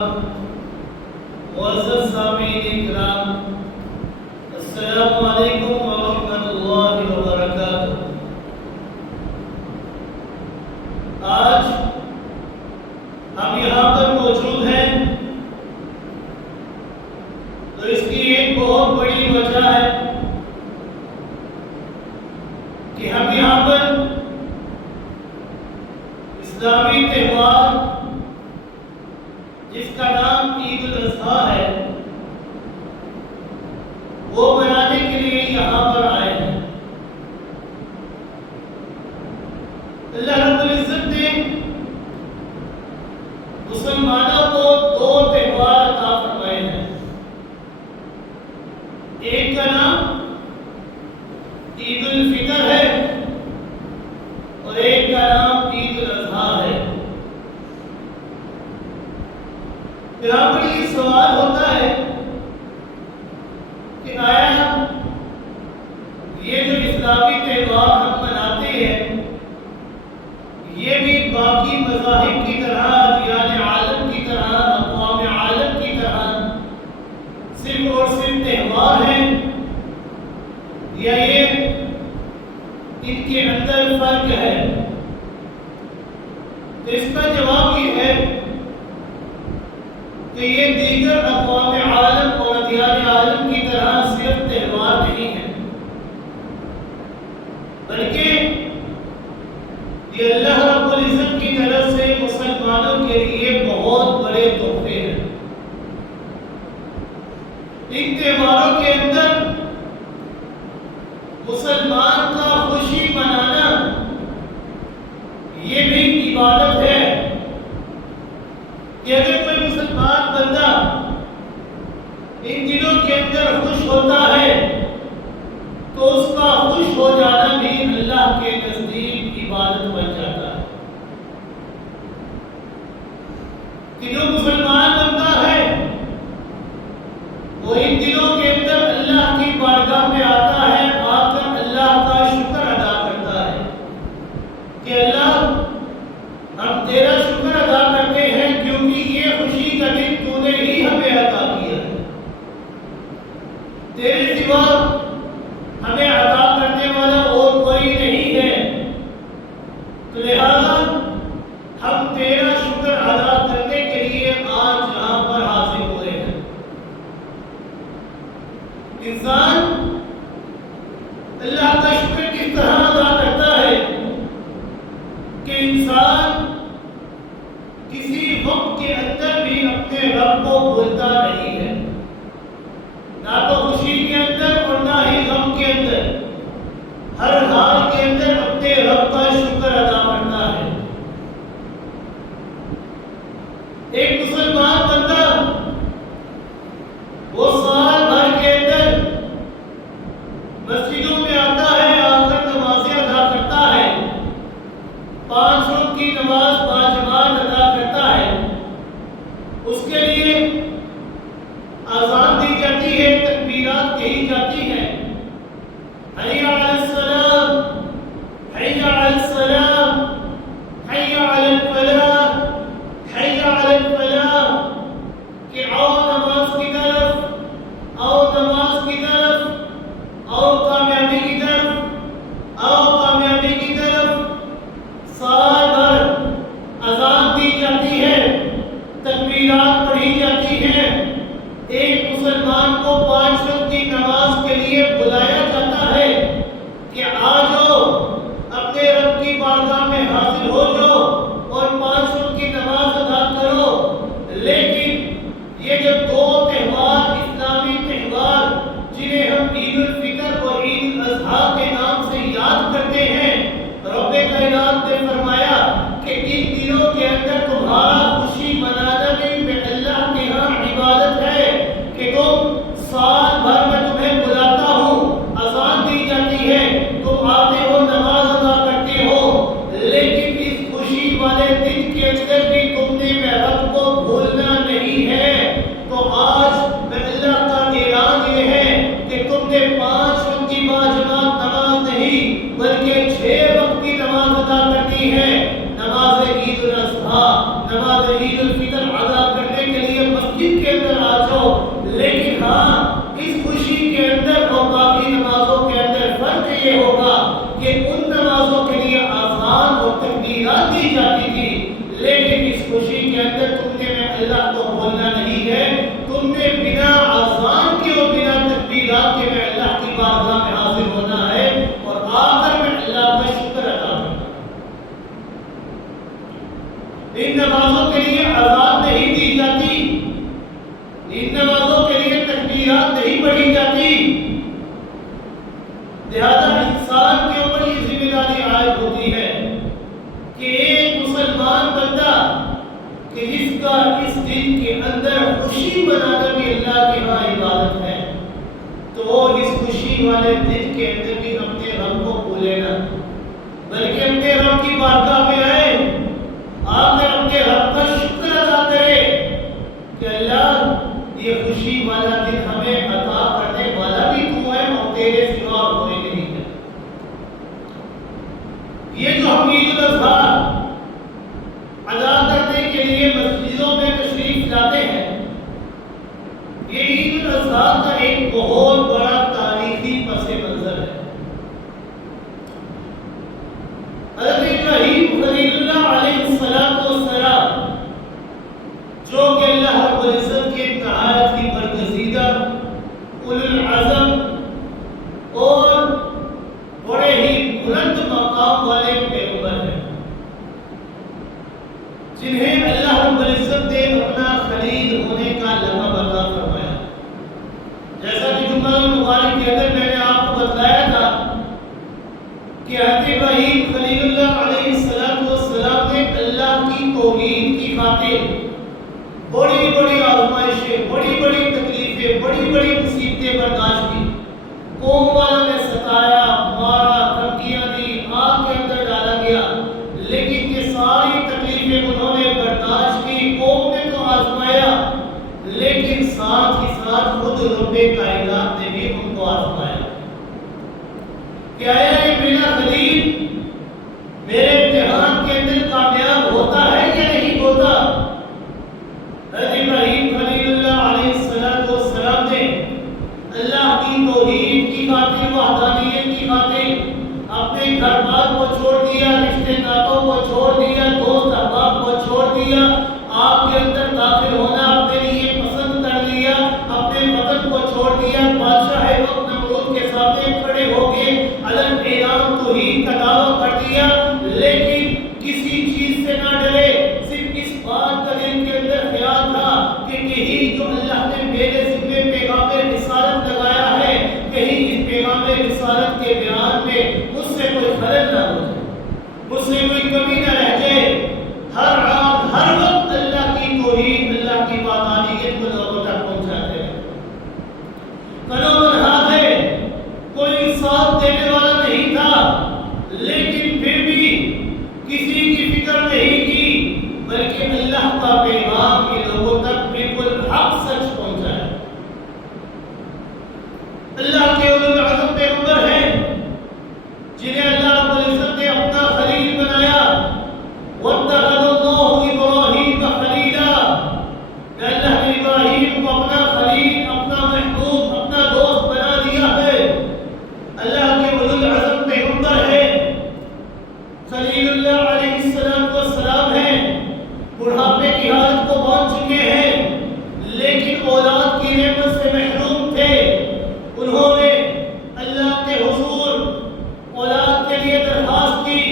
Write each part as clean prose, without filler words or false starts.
معزز سامعین کرام، السلام علیکم ورحمۃ اللہ وبرکاتہ۔ آج ہم یہاں پر موجود ہیں تو اس کی ایک بہت بڑی وجہ ہے کہ ہم یہاں پر اسلامی تہوار جس کا نام عید الاضحیٰ ہے وہ منانے کے لیے یہاں پر آئے ہیں۔ اللہ رب العزت نے مسلمانوں کو دو تہوار عطا فرمائے ہیں، ایک کا نام عید الفطر ہے اور ایک کا نام عید الاضحیٰ ہے۔ یہاں پر یہ سوال ہوتا ہے کہ آیا یہ جو اسلامی تہوار ہم مناتے ہیں یہ بھی باقی مذاہب کی طرح، ادیان عالم کی طرح، اقوام عالم کی طرح صرف اور صرف تہوار ہیں، یا یہ ان کے اندر فرق ہے؟ تو اس کا جواب یہ ہے کہ یہ دیگر اقوام عالم اور ادیان عالم کی طرح صرف تہوار نہیں ہے، بلکہ یہ اللہ رب العزت کی طرف سے مسلمانوں کے لیے بہت بڑے تحفے ہیں۔ ان تہواروں کے اندر مسلمان کا خوشی منانا یہ بھی عبادت ہے کہ اگر کوئی مسلمان بندہ ان دنوں کے اندر خوش ہوتا ہے تو اس کا خوش ہو جانا بھی اللہ کے نزدیک عبادت بن جاتا ہے۔ کہ جو مسلمان بندہ ہے وہ ان دنوں کے اندر اللہ کی بارگاہ میں آتا ہے، آ کر اللہ کا شکر ادا کرتا ہے کہ اللہ ہم تیرا شکر ادا کرتے ہیں کیونکہ یہ خوشی کا دن تو نے ہی ہمیں عطا کیا ہے، تیرے سوا ہمیں عطا کرنے والا اور کوئی نہیں ہے، تو لہذا ہم تیرا شکر ادا کرنے کے لیے آج یہاں پر حاضر ہوئے ہیں۔ انسان اللہ کا شکر کس طرح ادا کرتا ہے کہ انسان کسی وقت کے اندر بھی اپنے رب کو بھولتا نہیں ہے، نہ تو خوشی کے اندر اور نہ ہی غم کے اندر، ہر حال کے اندر اپنے رب کا شکر ادا کرتا ہے۔ ایک مسلمان بندہ وہ سال بھر کے اندر مسجدوں میں آتا ہے، آ کر نمازیں ادا کرتا ہے، 5 وقت کی نماز باجماعت ادا کرتا ہے، اس کے لیے اذان دی جاتی ہے، تکبیرات کہی جاتی ہیں، حی علی الصلاۃ، حی علی الصلاۃ، حی علی الفلاح، حی علی الفلاح، کہ آؤ نماز کی طرف، آؤ نماز کی طرف، آؤ کامیابی کی طرف، آؤ کامیابی کی طرف۔ سال بھر اذان دی جاتی ہے، تکبیرات پڑھی جاتی ہیں، ایک مسلمان کو 5 وقت کی نماز کے لیے بلایا جاتا ہے کہ آ جاؤ اپنے رب کی بارگاہ میں حاضر ہو جاؤ اور 5 وقت کی نماز ادا کرو۔ لیکن یہ جو دو تہوار، اسلامی تہوار جنہیں ہم عید الفطر اور عید الاضحیٰ کے نام سے یاد کرتے ہیں، رب کائنات نے فرمایا کہ ان دنوں کے اندر تمہارا خوشی منانا بھی اللہ کے ہاں عبادت ہے کہ تم سال بھر یہ ہوگا کہ ان نمازوں کے لیے آذان اور تکبیرات دی جاتی تھی، لیکن اس خوشی کے اندر تم نے اللہ کو بولنا نہیں ہے، تم نے بنا آذان کے اور بنا تکبیرات کے میں اللہ کی بارگاہ میں حاضر ہونا ہے اور آخر میں اللہ کا شکر ادا کرنا۔ ان نمازوں کے لیے آذان نہیں دی جاتی، ان نمازوں کے لیے تکبیرات نہیں پڑھی جاتی، لہذا انسان کے اوپر یہ ذمہ داری عائد ہوتی ہے کہ ایک مسلمان بندہ کہ جس کا اس دن کے اندر خوشی منانا بھی اللہ کے ہاں عبادت ہے، تو وہ اس خوشی والے دن کے اندر بھی اپنے رب کو بھولے نہ، بلکہ اپنے رب کی بارگاہ میں آئے، آ کر اپنے رب کا شکر ادا کرے کہ اللہ یہ خوشی والا دن ہمیں عطا کرنے والا بھی تو ہے اور تیرے سوا کوئی نہیں ہے۔ یہ جو ہم عید الاضحیٰ ادا کرنے کے لیے مسجدوں میں تشریف لاتے ہیں، یہ عید الاضحیٰ کا ایک بہت بڑا تاریخی پس منظر ہے۔ حضرت ابراہیم خلیل اللہ علیہ السلام جو کہ اللہ رب العزت کے نہایت ہی برگزیدہ اولو العزم اور بڑے ہی بلند مقام والے پیغمبر ہیں، جنہیں اللہ رب العزت نے اپنا خلیل ہونے کا لقب عطا فرمایا۔ جیسا کہ جمعہ المبارک کے اندر میں نے آپ کو بتلایا تھا کہ حضرت ابراہیم خلیل اللہ علیہ السلام نے اللہ کی توحید کی خاطر بڑی بڑی آزمائشیں، بڑی بڑی تکلیفیں، بڑی بڑی مصیبتیں برداشت کی، قوم والوں نے ستایا، مارا، دھمکیاں دی، آگ کے اندر ڈالا گیا، لیکن یہ ساری تکلیفیں انہوں نے برداشت کی، قوم نے تو آزمایا لیکن ساتھ ہی ساتھ خود رب کائنات نے بھی ان کو آزمایا کہ آیا یہ میرا خلیل میرے امتحان کے اندر کامیاب ہوتا ہے یا نہیں ہوتا۔ حضرت ابراہیم خلیل اللہ علیہ السلام نے اللہ کی توحید کی خاطر، وحدانیت کی خاطر اپنے گھر بار کو چھوڑ دیا، رشتے ناتوں کو چھوڑ دیا، دوست احباب کو چھوڑ دیا، آپ کے اندر داخل ہونا اپنے لیے پسند کر لیا، اپنے وطن کو چھوڑ دیا، بادشاہ وقت نمرود کے سامنے کھڑے ہو کے علن اعلان توحید کا دعویٰ کر دیا، لیکن کسی چیز سے نہ ڈرے، صرف اس بات کا دل کے اندر خیال تھا کہ کہیں جو اللہ نے میرے ذمے پیغام رسالت لگایا ہے، کہیں اس پیغام رسالت کے بیان میں مجھ سے کوئی خلل نہ ہو جائے، مجھ سے کوئی کمی نہ رہ جائے، ہر رات ہر وقت اللہ کی توحید، اللہ کی وحدانیت کو لوگوں تک پہنچاتے ہیں۔ قلم اور ہاتھ ہے، کوئی ساتھ دینے والا نہیں تھا، لیکن پھر بھی کسی کی فکر نہیں کی، بلکہ اللہ کا پیغام یہ لوگوں تک بالکل حق سچ پہنچایا۔ اللہ کے اولو العزم پیغمبر ہیں جنہیں اللہ رب العزت نے اپنا خلیل بنایا، وَاتَّخَذَ اللَّهُ إِبْرَاهِيمَ خَلِيلًا، کہ اللہ نے ابراہیم کو اپنا خلیل، اپنا محبوب، اپنا دوست بنا دیا ہے۔ اللہ کے اولو العزم پیغمبر ہیں، خلیل اللہ علیہ السلام ہیں، بڑھاپے کی حالت کو پہنچ چکے ہیں، لیکن اولاد کی نعمت سے محروم تھے۔ انہوں نے اللہ کے حضور اولاد کے لیے درخواست کی،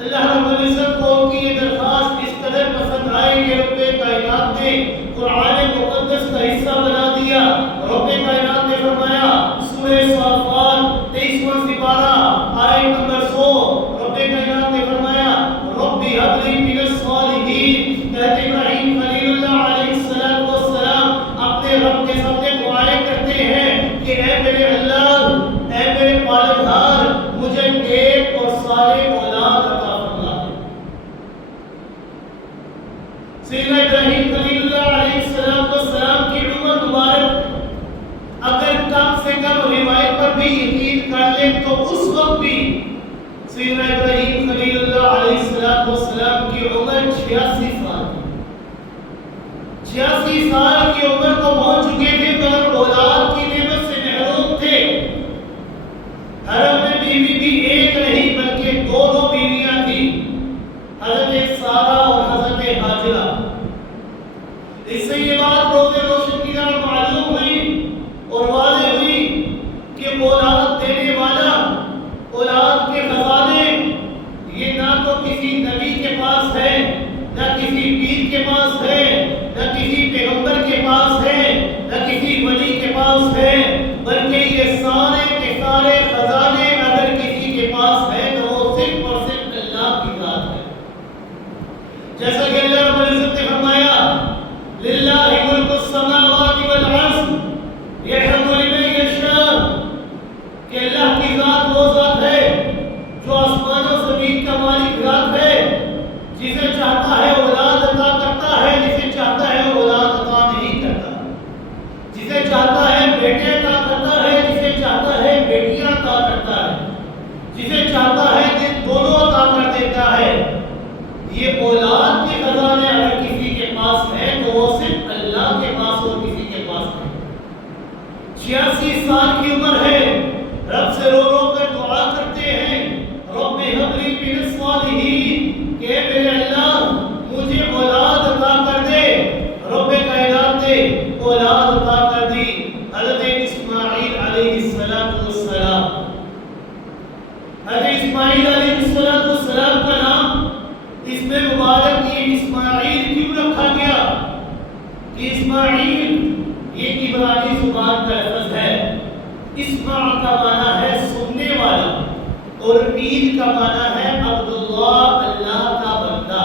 اللہ رب العزت کو ان کی یہ درخواست اس قدر پسند آئی کہ رب کائنات نے قرآن مقدس کا حصہ بنا دیا۔ رب کائنات نے فرمایا سورہ صافات 23واں سپارہ آیت نمبر 100، رب کائنات نے فرمایا رب هب لي من الصالحین، کہتے ابراہیم خلیل اللہ علیہ السلام اپنے رب کے سامنے دعائیں کرتے ہیں کہ اے میرے اللہ، اے میرے پالنہار، مجھے نیک اور صالح اولاد عطا فرما۔ سیدنا ابراہیم خلیل اللہ علیہ السلام کی عمر مبارک اگر کم سے کم روایت پر بھی یقین کر لیں تو اس وقت بھی سیدنا ابراہیم خلیل اللہ علیہ السلام کی عمر 86 سال، 86 سال کی عمر کو پہنچ چکے تھے، مگر اولاد کی نعمت سے محروم تھے۔ حرم میں بیوی دو بیویاں تھیں، حضرت سارہ اور حضرت حاجرہ۔ اس سے یہ بات روشن کی طرح معلوم ہوئی اور واضح ہوئی کہ اولاد دینے والا، اولاد کے خزانے یہ نہ تو کسی نبی کے پاس ہے، نہ کسی پیر کے پاس ہے، نہ کسی پیغمبر کے پاس ہے، نہ کسی ولی کے پاس ہے، بلکہ یہ سارے کے سارے خزانے اگر کسی کے پاس ہے تو وہ صرف اور صرف اللہ کی ذات ہے۔ جیسا کہ اللہ رب العزت نے فرمایا للہ ملک السماوات والارض یہب لمن یشاء، کہ اللہ کی ذات وہ ذات ہے جو آسمان و زمین کا مالک ذات ہے، جسے چاہتا ہے اولاد عطا کرتا ہے، جسے چاہتا ہے اولاد عطا نہیں کرتا، جسے چاہتا ہے بیٹے عطا کرتا ہے، جسے چاہتا ہے بیٹیاں عطا کرتا ہے، جسے چاہتا ہے کہ دونوں عطا کر دیتا ہے۔ یہ اولاد کے خزانے اگر کسی کے پاس ہے تو وہ صرف اللہ کے پاس اور کسی کے پاس نہیں۔ 86 سال کی عمر ہے، رب سے رو رو کر دعا کرتے ہیں رب ہب لی من الصالحین، کہ میرے اللہ مجھے اولاد عطا کر دے۔ رب کائنات نے اولاد عطا کر دی، حضرت اسماعیل علیہ السلام۔ حضرت اسماعیل علیہ السلام کا نام اس میں مبارک یہ اسماعیل کیوں رکھا گیا کہ اسماعیل یہ عبرانی زبان کا لفظ ہے۔ اسمع کا معنی ہے سننے والا اور عید کا معنی ہے عبداللہ، اللہ کا بندہ۔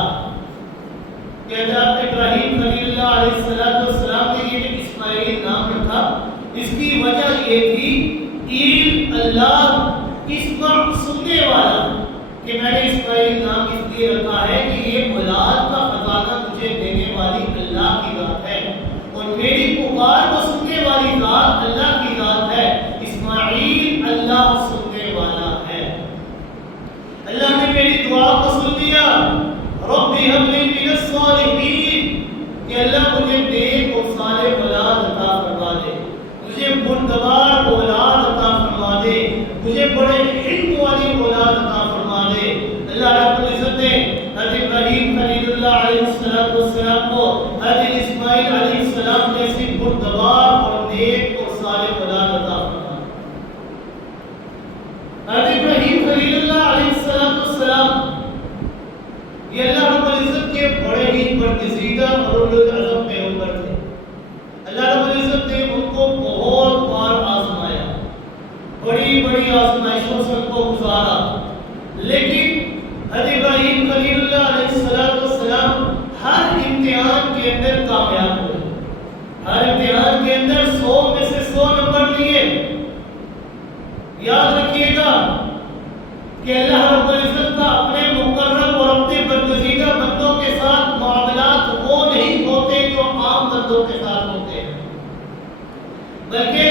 کہ حضرت ابراہیم خلیل اللہ علیہ السلام نے یہ اسماعیل نام رکھا، اس کی وجہ یہ تھی عید اللہ، اسمع سننے والا، کہ میں نے اسماعیل نام اس لیے رکھا ہے کہ یہ اولاد کا خزانہ مجھے دینے والی اللہ کی ذات ہے اور میری پکار کو سننے والی ذات اللہ کی ذات ہے۔ اسماعیل اللہ سننے والا ہے۔ اللہ نے میری دعا کو سن لیا، رب ہب لی من الصالحین، کہ اللہ مجھے نیک اور صالح اولاد عطا فرما دے، مجھے بردبار اولاد عطا فرما دے، مجھے بڑے علم والی اولاد عطا فرما دے۔ اللہ رب العزت نے حضرت ابراہیم خلیل اللہ علیہ السلام کو حضرت اسماعیل علیہ السلام جیسی بردبار اور نیک اور صالح اولاد عطا فرما دے۔ حضرت ابراہیم خلیل اللہ علیہ السلام یہ اللہ رب العزت کے بڑے ہی برگزیدہ اور اولوالعزم پیغمبر تھے۔ اللہ رب العزت نے ان کو بہت بار آزمایا، بڑی بڑی آزمائشوں سے ان کو گزارا، لیکن حضرت ابراہیم خلیل اللہ علیہ السلام ہر امتحان کے اندر کامیاب ہوئے، ہر امتحان کے اندر 100 میں سے 100 نمبر لیے۔ یاد رکھیے گا کہ اللہ رب العزت کا اپنے مقرب اور اپنے برگزیدہ بندوں کے ساتھ معاملات وہ نہیں ہوتے جو عام بندوں کے ساتھ ہوتے ہیں، بلکہ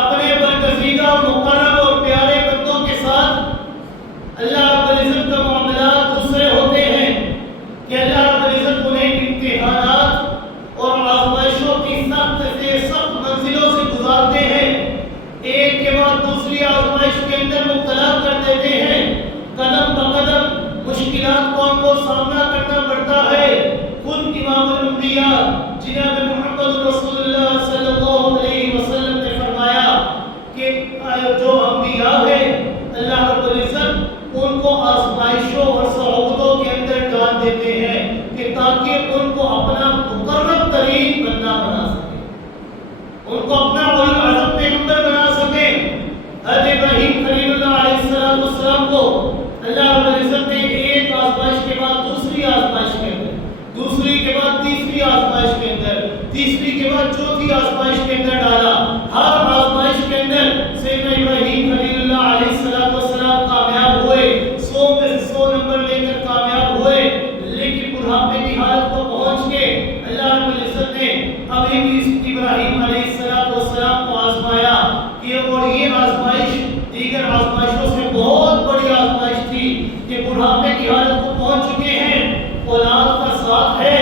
اپنے برگزیدہ اور مقرب اور پیارے بندوں کے ساتھ اللہ رب العزت کا معاملات دوسرے ہوتے ہیں کہ اللہ رب العزت انہیں امتحانات اور آزمائشوں کی سخت سے سخت منزلوں سے گزارتے ہیں، ایک کے بعد دوسری آزمائش کے اندر مبتلا کر دیتے ہیں، قدم بقدم مشکلات کو ان کو سامنا کرنا پڑتا ہے۔ خود امام الانبیاء جناب محمد رسول اللہ صلی اللہ علیہ وسلم نے فرمایا کہ جو انبیاء ہیں اللہ رب العزت ان کو آزمائشوں اور صعوبتوں کے اندر ڈال دیتے ہیں کہ تاکہ ان کو اپنا مقرب ترین بندہ بنا سکے، ان کو اپنا اولوالعزم پیغمبر بنا سکے۔ حضرت ابراہیم خلیل اللہ علیہ السلام کو اللہ رب العزت نے ایک آزمائش کے بعد دوسری آزمائش کے اندر، دوسری کے بعد تیسری آزمائش کے اندر، تیسری کے بعد چوتھی آزمائش کے اندر ڈالا۔ ہر آزمائش کے اندر سیدنا ابراہیم خلیل اللہ علیہ السلام کامیاب ہوئے، 100 میں سے 100 نمبر لے کر کامیاب ہوئے، لیکن بڑھاپے کی حالت کو پہنچ کے اللہ رب العزت نے ابھی بھی ابراہیم علیہ السلام کو آزمایا کہ اور یہ آزمائش دیگر آزمائشوں سے بہت بڑی آزمائش تھی کہ بڑھاپے کی حالت کو پہنچ چکے ہیں، اولاد کا ساتھ ہے،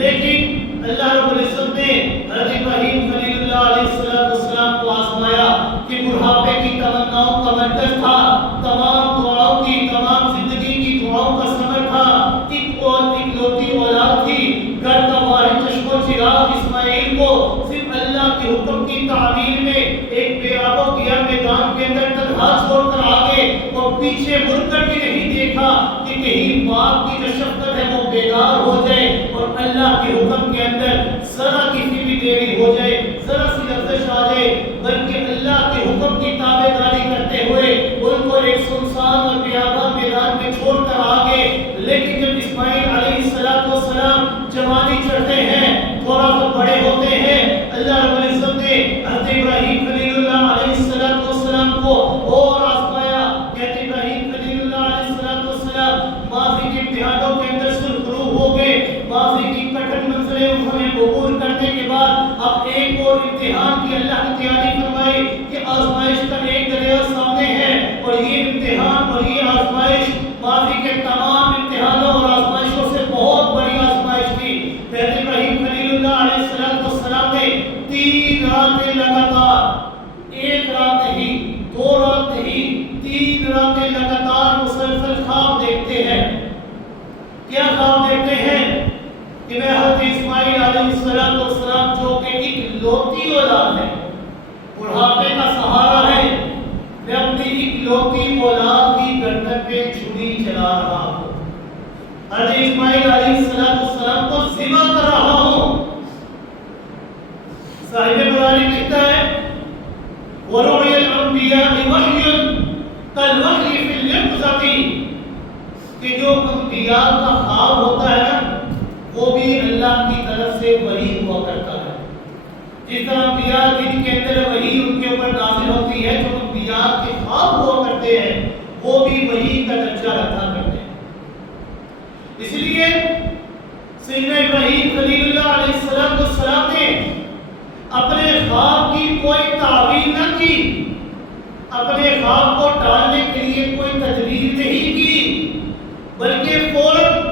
لیکن اللہ رب العزت نے حضرت ابراہیم خلیل اللہ علیہ السلام کو آزمایا کہ بڑھاپے کی تمناؤں کا مرکز تھا، تمام دعاؤں کی حکم کی تعمیل میں ایک بیابہ گیا میدان کے اندر تنہا چھوڑ کر آگے اور پیچھے مڑ کر بھی نہیں دیکھا کہ کہیں باپ کی جو شفقت ہے وہ بیدار ہو جائے اور اللہ کے حکم کے اندر ذرا کسی بھی دیری ہو جائے، ذرا سی لغزش آ جائے، بلکہ اللہ کے حکم کی تابع داری کرتے ہوئے ان کو ایک سنسان اور بیابہ میدان میں چھوڑ کر آگے۔ لیکن جب اسماعیل علیہ السلام جوانی چڑھتے ہیں، تھوڑا سا بڑے ہوتے ہیں، اللہ رب العزت نے حضرت ابراہیم خلیل اللہ علیہ السلام کو اور آزمایا۔ کہتے ابراہیم خلیل اللہ علیہ السلام ماضی کے امتحانوں کے اندر سرخرو ہو گئے، ماضی کی کٹھن منزلیں انہوں نے عبور کرنے کے بعد اب ایک اور امتحان کی اللہ نے تیاری فرمائی کہ آزمائش کا ایک دریا سامنے ہے، اور یہ امتحان اور یہ آزمائش ماضی کے تمام امتحانوں اور آزمائشوں سے بہت بڑی آزمائش تھی۔ حضرت ابراہیم خلیل اللہ علیہ السلام نے 3 راتیں لگاتار، 1 رات نہیں، 2 رات نہیں، 3 راتیں لگاتار مسلسل خواب دیکھتے ہیں۔ کیا خواب دیکھتے ہیں؟ کہ میں حضرت اسماعیل علیہ السلام جو کہ ایک لوتی اولاد ہے، بڑھاپے کا سہارا ہے، میں اپنی ایک لوتی اولاد کی گردن پہ چھری چلا رہا ہوں، حضرت اسماعیل علیہ السلام کو ذبح کر رہا ہوں۔ صاحب مدارک لکھتا ہے وَرُعْيَ الْأَنْبِيَاءِ وَحْيٌ كَالْوَحْيِ فِي الْيَقْظَةِ، کہ جو انبیاء کا خواب ہوتا ہے نا وہ بھی اللہ کی طرف سے وحی ہوا کرتا ہے۔ جس طرح انبیاء دن کے اندر وحی ان کے اوپر نازل ہوتی ہے، جو انبیاء کے خواب ہوا کرتے ہیں وہ بھی وحی کا درجہ رکھا کرتے ہیں۔ اس لیے سیدنا ابراہیم خلیل اللہ علیہ السلام نے اپنے خواب کی کوئی تعبیر نہ کی، اپنے خواب کو ٹالنے کے لیے کوئی تدبیر نہیں کی، بلکہ فوراً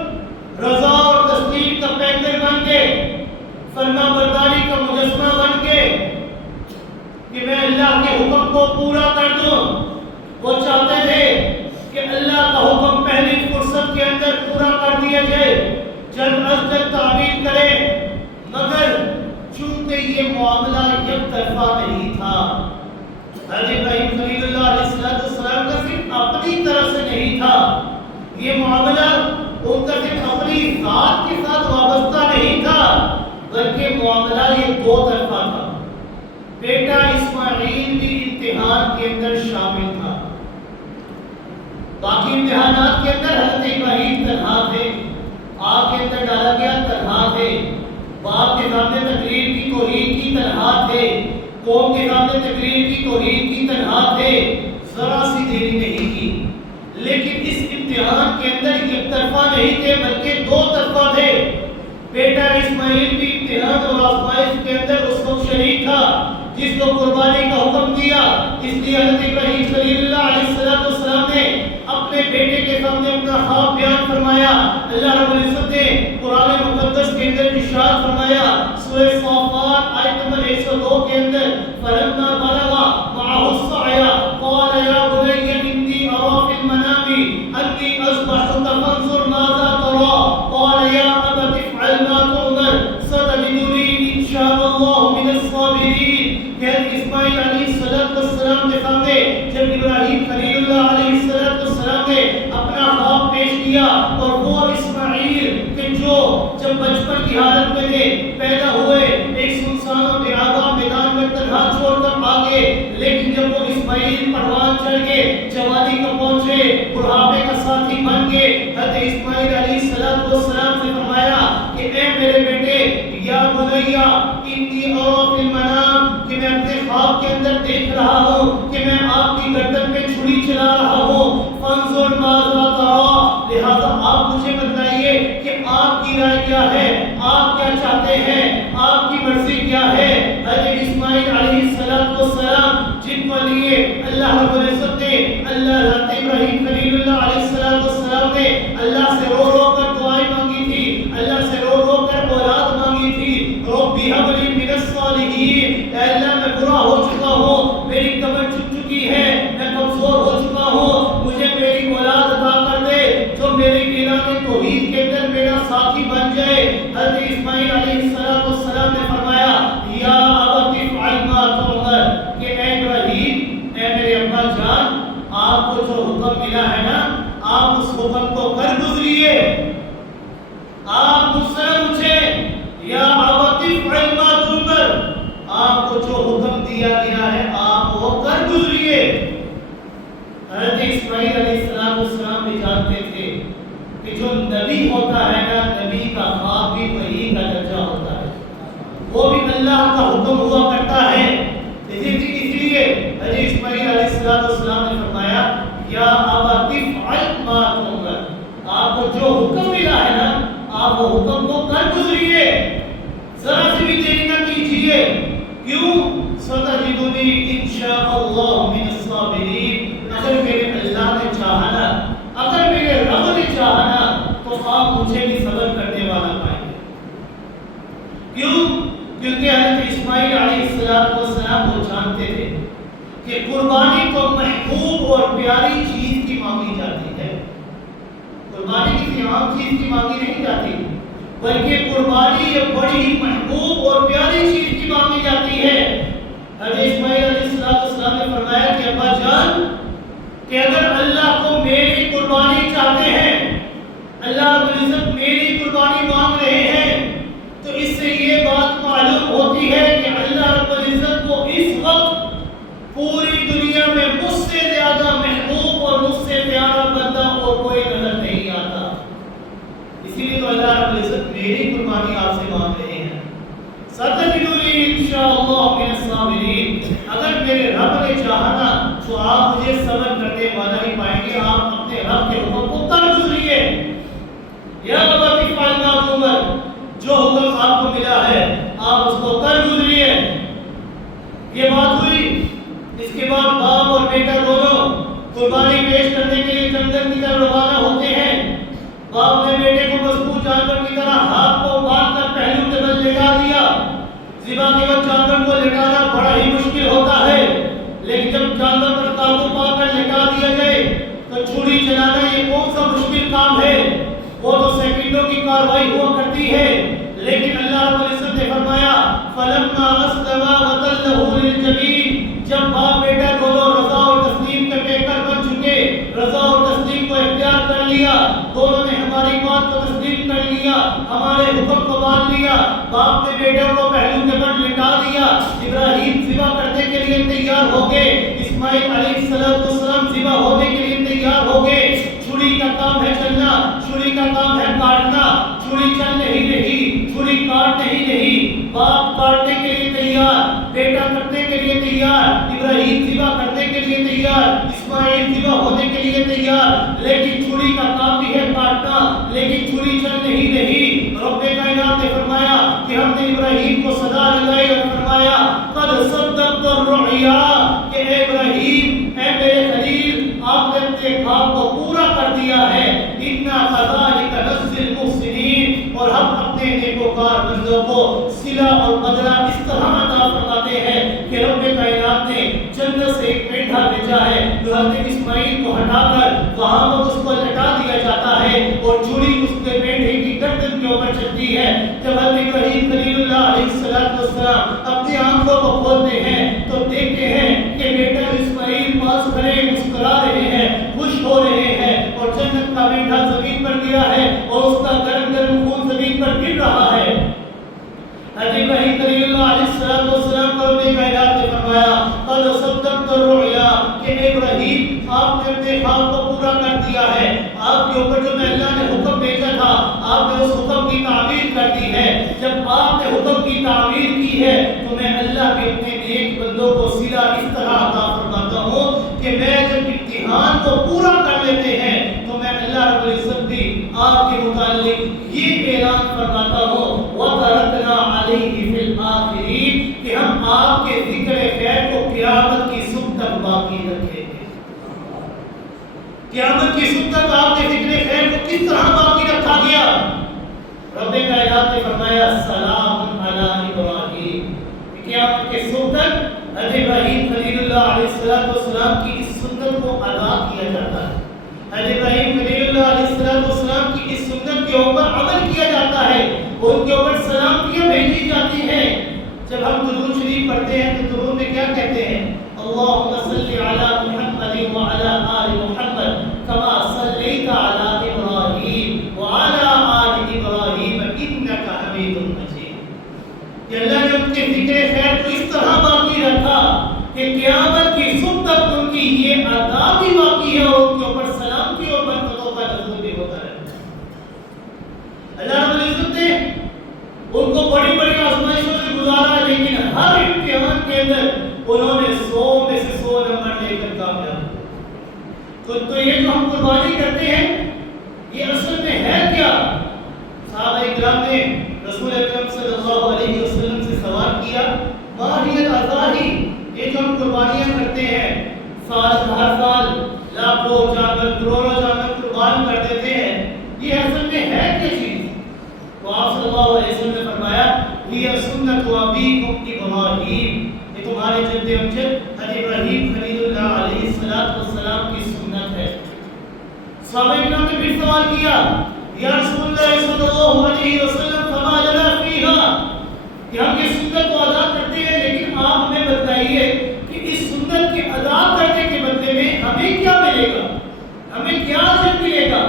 رضا اور تسلیم کا پیکر بن کے، فرما برداری کا مجسمہ بن کے کہ میں اللہ کے حکم کو پورا کر دوں۔ وہ چاہتے تھے کہ اللہ کا حکم پہلی فرصت کے اندر پورا کر دیا جائے، جلد از جلد تعبیر کرے، مگر چونکہ یہ معاملہ یک طرفہ نہیں تھا، حضرت ابراہیم خلیل اللہ علیہ السلام کا صرف اپنی طرف سے نہیں تھا، یہ معاملہ ان کا صرف اپنی ذات کے ساتھ وابستہ نہیں تھا، بلکہ معاملہ یہ 2 طرفہ تھا۔ بیٹا اسماعیل بھی امتحان کے اندر شامل تھا، باقی امتحانات کے اندر حضرت ابراہیم تنہا تھے، آگ کے اندر ڈالا گیا تنہا تھے، باپ کے سامنے تقریر کی توحید کی تنہا تھے، قوم کے سامنے تقریر کی توحید کی تنہا تھے، ذرا سی دیری نہیں کی۔ لیکن اس امتحان کے اندر ایک طرفہ نہیں تھے بلکہ 2 طرفہ تھے۔ بیٹا اسماعیل بھی امتحان اور آزمائش کے اندر اس وقت شریک تھا جس کو قربانی کا حکم دیا۔ اس لیے حضرت ابراہیم خلیل اللہ علیہ السلام نے اپنے بیٹے کے سامنے اپنا خواب بیان فرمایا۔ اللہ رب العزت نے قرآن مقدس کے اندر ارشاد فرمایا سورہ صافات آیت نمبر 102 کے اندر فلما بلغ معه السعي قال يا بني إني أرى في المنام أني أذبحك فانظر ماذا ترى قال يا أبت افعل ما تؤمر ستجدني إن شاء الله من الصابرين۔ کہ اسماعیل علیہ السلام کے سامنے جب ابراہیم خلیل اللہ علیہ السلام نے اپنا خواب پیش کیا اور وہ اسماعیل کہ جو جب بچپن کی حالت میں تھے، پیدا ہوئے ایک سنسان و بیاباں میدان میں تنہا چھوڑ کر آگے، لیکن جب وہ اسماعیل پروان چڑھ کے جوانی کو پہنچے، بڑھاپے کا ساتھی بن کے، حضرت اسماعیل علیہ السلام سے فرمایا کہ اے میرے بیٹے یا بنیا انی ارى فی المنام، کہ میں اپنے خواب کے اندر دیکھ رہا ہوں کہ میں آپ کی گردن پہ چھری چلا رہا ہوں، فانظر ماذا ترى، لہذا آپ مجھے بتائیے کہ آپ کی رائے کیا ہے، آپ کیا چاہتے ہیں، آپ کی مرضی کیا ہے۔ حضرت اسماعیل علیہ السلام جن کو لیے اللہ رب العزت نے حضرت ابراہیم خلیل اللہ علیہ السلام نے اللہ سے رو رو کر دعائیں مانگی تھی، اللہ سے رو رو کر اولاد مانگی تھی، رب هب لي من الصالحین، اے اللہ میں برا ہو چکا ہوں، میری کمر جھک چکی ہے، میں کمزور ہو چکا ہوں، مجھے میری اولاد عطا کر دے جو میری اعلان توحید کے اندر میرا ساتھی بن جائے۔ حضرت اسماعیل علیہ السلام نے فرمایا یا ابت افعل افعل ما تؤمر، آپ کو جو حکم دیا گیا ہے آپ وہ کر گزریے۔ حضرت اسماعیل علیہ السلام بھی جانتے تھے کہ جو نبی ہوتا ہے نا، نبی کا خواب بھی وحی کا درجہ ہوتا ہے، وہ بھی اللہ کا حکم ہوا کرتا ہے۔ اس لیے حضرت اسماعیل علیہ السلام نے فرمایا یا ابت افعل ما تؤمر، آپ کو جو حکم ملا ہے نا آپ وہ حکم کو کر گزریے، ذرا سی بھی دیری نہ کیجیے۔ کیوں؟ ستجدنی انشاءاللہ من الصابرین، اگر میرے اللہ نے چاہا نا، اگر میرے رب نے چاہا نا تو آپ مجھے بھی صبر کرنے والا پائیں گے۔ کیوں؟ کیونکہ حضرت اسماعیل علیہ السلام وہ جانتے تھے کہ قربانی تو محبوب اور پیاری چیز کی مانگی جاتی ہے، قربانی کسی عام چیز کی مانگی نہیں جاتی، بلکہ قربانی یہ بڑی ہی محبوب اور پیاری چیز کی مانگی جاتی ہے۔ حضرت اسماعیل علیہ السلام نے فرمایا کہ ابا جان، کہ اگر اللہ کو میری قربانی چاہتے ہیں، اللہ رب العزت میری قربانی مانگ رہے ہیں، تو اس سے یہ بات معلوم ہوتی ہے کہ اللہ رب العزت کو اس وقت پوری دنیا میں مجھ سے زیادہ محبوب اور مجھ سے پیارا بندہ اور کوئی نظر نہیں آتا۔ اسی لیے تو اللہ رب العزت میری قربانی آپ سے مانگ رہے ہیں۔ ستجدنی انشاءاللہ من الصابرین، اگر میرے رب نے چاہا نا تو آپ مجھے صبر کرنے والا ہی پائیں گے، آپ اپنے رب کے حکم کو کر گزریے۔ یا ابت افعل ما تؤمر، جو حکم آپ کو ملا ہے آپ اس کو کر گزریے۔ یہ بات ہوئی، اس کے بعد باپ اور بیٹا دونوں قربانی پیش کرنے کے لیے جنگل کی طرف روانہ ہوتے ہیں۔ باپ نے بیٹے کو مضبوط جانور کی طرح ہاتھ کو باندھ کر پہلو کے بل لٹا دیا۔ ذبح کے وقت جانور کو لٹانا بڑا ہی مشکل ہوتا ہے، لیکن جب جانور پر قابو پا کر لٹا دیا جائے تو چھری چلانا یہ کون سا مشکل کام ہے، وہ تو سیکنڈوں کی کاروائی ہوا کرتی ہے۔ لیکن اللہ رب العزت نے فرمایا فلما اسلما وتلہ للجبین، جب باپ بیٹا دونوں رضا اور تسلیم کر کے بن چکے، رضا اور تسلیم کو اختیار کر لیا، دونوں نے ہماری بات کو تسلیم کر لیا، ہمارے حکم کو مان لیا، باپ نے بیٹے کو پہلو کے بل لٹا دیا، ابراہیم ذبح کرنے کے لیے تیار ہو گئے، اسماعیل علیہ السلام ذبح ہونے کے لیے تیار ہو گئے۔ چھری کا کام ہے چلنا، چھری کا کام ہے کاٹنا، چھری چل نہیں رہی، چھری کاٹ نہیں رہی، باپ کاٹنے کے لیے تیار، بیٹا کرنے کے لیے تیار، ابراہیم ذبح کرنے کے لیے تیار، اسماعیل ذبح ہونے کے لیے تیار، لیکن چھری کا کام بھی ہے کاٹنا، لیکن چھری چل نہیں رہی۔ رب کائنات نے فرمایا کہ ہم نے ابراہیم کو صدا لگائی اور فرمایا قد صدقت الرؤیا، کہ اے ابراہیم، اے میرے خلیل، آپ نے اپنے خواب کو پورا کر دیا ہے، انا کذالک نجزی المحسنین، اور ہم اپنے نیکوکار بندوں کو صلہ اور بدلہ اس طرح عطا فرماتے ہیں کہ رب کائنات نے جنت سے ایک مینڈھا بھیجا ہے جو حضرت اسماعیل کو ہٹا کر وہاں اس کو لٹا دیا جاتا ہے اور چھری اس کے مینڈھے کی گردن کے اوپر چلتی ہے۔ جب حضرت ابراہیم خلیل اللہ علیہ السلام اپنی آنکھوں کو کھولتے ہیں تو دیکھتے ہیں کہ بیٹا اسماعیل پاس کھڑے مسکرا رہے ہیں، خوش ہو رہے ہیں، اور جنت کا مینڈھا زمین پر گرا ہے اور اس کا گرم گرم خون زمین پر گر رہا ہے۔ حضرت ابراہیم خلیل اللہ علیہ السلام کو رب کائنات نے فرمایا قد صدقت الرؤیا، کہ ابراہیم آپ نے اپنے خواب کو پورا کر دیا ہے، آپ کے اوپر جو میں اللہ نے حکم بھیجا تھا آپ نے اس حکم کی تعمیل کر دی ہے۔ جب آپ نے حکم کی تعمیل کی ہے تو میں اللہ کے اپنے نیک بندوں کو صلہ اس طرح عطا فرماتا ہوں کہ میں جب امتحان کو پورا کر لیتے ہیں تو میں اللہ رب العزت بھی آپ کے متعلق یہ اعلان فرماتا ہوں وَتَرَكْنَا عَلَيْهِ فِي الْآخِرِينَ، کہ ہم آپ کے ذکر خیر کو قیامت کی صبح تک باقی رکھیں گے۔ قیامت کی صبح تک آپ کے ذکر خیر کو کس طرح باقی رکھا گیا؟ رب کائنات نے فرمایا سلام علی ابراہیم، قیامت کے صبح تک حضرت ابراہیم خلیل اللہ علیہ السلام کی اس سنت کو ادا کیا جاتا ہے، حضرت ابراہیم خلیل اللہ علیہ السلام کی اس سنت کے اوپر عمل کیا جاتا ہے، ان کے اوپر سلامتیاں بھیجی جاتی ہیں۔ جب ہم درود شریف پڑھتے ہیں تو درود میں کیا کہتے ہیں؟ اللہم صلی علی محمد وعلی آل محمد کما صلیت علی ابراہیم وعلی آل ابراہیم انک حمید مجید۔ کہ وسلم کے ذکر خیر کو اس طرح باقی رکھا کہ قیامت کی صبح تک ان کی یہ عطا بھی باقی ہے اور ان کے اوپر سلامتی اور برکتوں کا نزول بھی ہوتا ہے۔ اللہ رب العزت نے ان کو بڑی بڑی آزمائشوں سے گزارا، لیکن ہر امتحان کے اندر انہوں نے 100 میں سے 100 نمبر لے کر کامیاب۔ تو یہ جو ہم قربانی کرتے ہیں یہ اصل میں ہے کیا؟ صحابہ کرام نے رسول اکرم صلی اللہ علیہ وسلم سے سوال کیا، ماہیت اضاحی، یہ جو ہم قربانیاں کرتے ہیں ہر سال لاکھوں جانور کروڑوں جانور قربان کر دیتے ہیں، یہ اصل میں ہے کیا چیز؟ تو آپ صلی اللہ علیہ وسلم نے فرمایا یہ سنت ابیکم ابراہیم، یہ تمہارے جد امجد حضرت ابراہیم خلیل اللہ علیہ السلام کی سنت ہے۔ صحابہ کرام نے پھر سوال کیا، یا رسول اللہ صلی اللہ علیہ وسلم فما لنا فیہا، کہ ہم یہ سنت کو ادا کرتے ہیں لیکن آپ ہمیں بتائیے کہ اس سنت کے ادا کرنے کے بدلے میں ہمیں کیا ملے گا، ہمیں کیا اجر ملے گا؟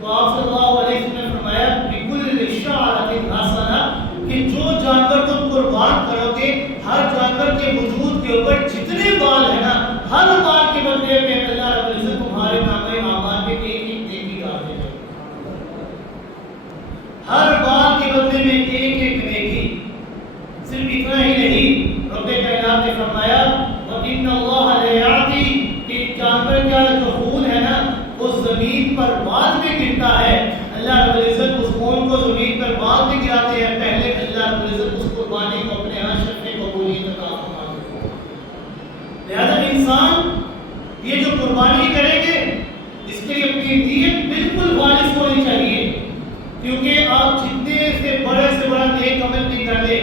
تو آپ صلی اللہ علیہ وسلم نے فرمایا بکل شعرۃ حسنہ، کہ جو جانور تم قربان کرو گے ہر جانور کے وجود کے اوپر جتنے بال ہیں نا، ہر بال کے بدلے میں اللہ رب العزت تمہارے نامۂ اعمال میں ایک ایک نیکی ڈال دے گا، ہر بال کے بدلے میں ایک ایک نیکی۔ صرف اتنا ہی نہیں، رب کائنات نے فرمایا وَإِنَّ اللَّهَ لَيَعْطِي، کہ جانور کا جو خون ہے نا وہ زمین پر بعد میں گرتا ہے، اللہ رب العزت اس خون کو زمین پر بعد میں گراتے ہیں، پہلے اللہ رب العزت اس قربانی کو اپنے ہاں شرف قبولیت عطا فرماتے ہیں۔ لہذا انسان یہ جو قربانی کریں گے اس کے لیے اپنی نیت بالکل خالص ہونی چاہیے، کیونکہ آپ جتنے سے بڑا نیک عمل بھی کر لیں،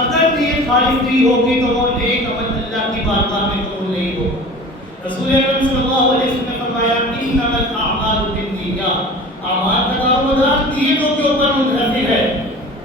اگر نیت خالص نہیں ہوگی تو وہ نیک عمل اللہ کی بارگاہ میں قبول نہیں ہوگا۔ رسول اکرم صلی اللہ علیہ وسلم نے فرمایا انما الاعمال بالنیات، اعمال کا دار و مدار نیتوں کے اوپر منحصر ہے،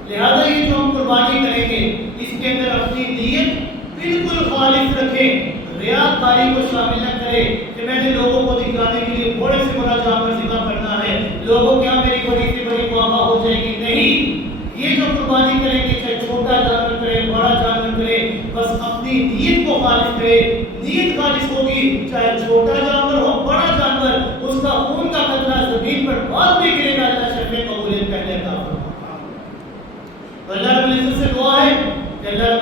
لہذا یہ جو ہم قربانی کریں گے اس کے اندر اپنی نیت بالکل خالص رکھیں، ریاکاری کو شامل نہ کرے کہ میں نے لوگوں کو دکھانے کے لیے بڑے سے بڑا جانور ذبح کرنا ہے، لوگوں کیا میری بڑی سے بڑی واہ ہو جائے گی، نہیں، یہ جو قربانی کریں گے چاہے چھوٹا جانور کرے بڑا جانور کرے، بس اپنی نیت کو خالص کرے، نیت خالص ہوگی چاہے چھوٹا جانور ہو بڑا جانور، اس کا خون کا قطرہ زمین پر بعد میں گرے گا، اللہ شرف قبولیت پہلے عطا فرمائے۔ اللہ رب العزت سے دعا ہے کہ اللہ